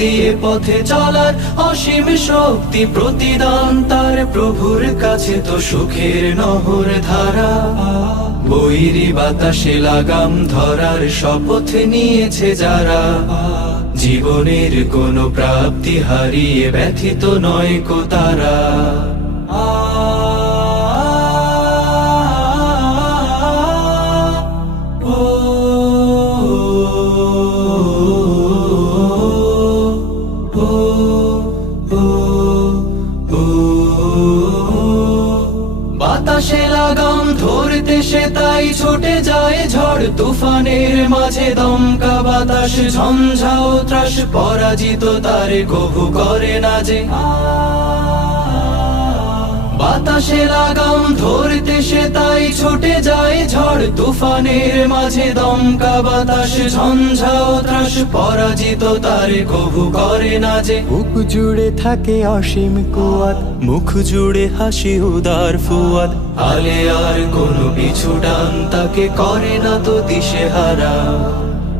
এ পথে চলার অসীম শক্তি প্রতিদান তার প্রভুর কাছে তো সুখের নহর ধারা। বৈরি বাতাসে লাগাম ধরার শপথ নিয়েছে যারা। জীবনের কোনো প্রাপ্তি হারিয়ে ব্যথিত নয় কো তারা। বাতাসে লাগাম, ধরতে সে তাই ছোটে যায় ঝড়। তুফানের মাঝে দমকা বাতাস ঝঞ্ঝাও ত্রাস, পরাজিত তার, কভু করে না যে বাতাসে লাগাম ধরতে সে তাই ছুটে যায় ঝড়। তুফানের মাঝে দমকা বাতাস ঝঞ্ঝাও ত্রাস পরাজিত তার। কভু করে না যে বুক জুড়ে থাকে অসীম কুয়াত মুখ জুড়ে হাসি উদার ফুয়াদ। আলে আর কোনো পিছু ডান তাকে করে না তো দিশে হারা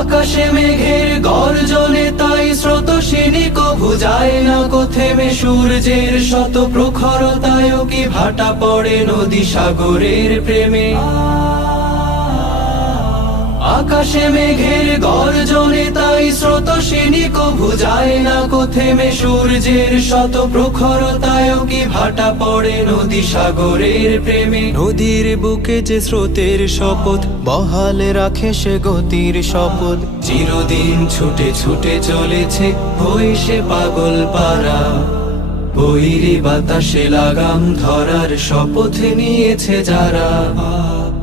আকাশে মেঘের গর্জনে তাই স্রোতসিনী কভু যায় না কোথেমে সূর্যের শত প্রখরতায় কি ভাটা পড়ে নদী সাগরের প্রেমে? আকাশে মেঘের গর্জনে তাই স্রোতসিনী কভু যায় না কো থেমে সূর্যের শত প্রখরতায় কি ভাটা পড়ে নদী সাগরের প্রেমে। নদীর বুকে যে স্রোতের শপথ, বহাল রাখে সে গতির শপথ। চিরদিন ছুটে ছুটে চলেছে হই সে পাগল পারা বৈরি বাতাসে লাগাম ধরার শপথ নিয়েছে যারা।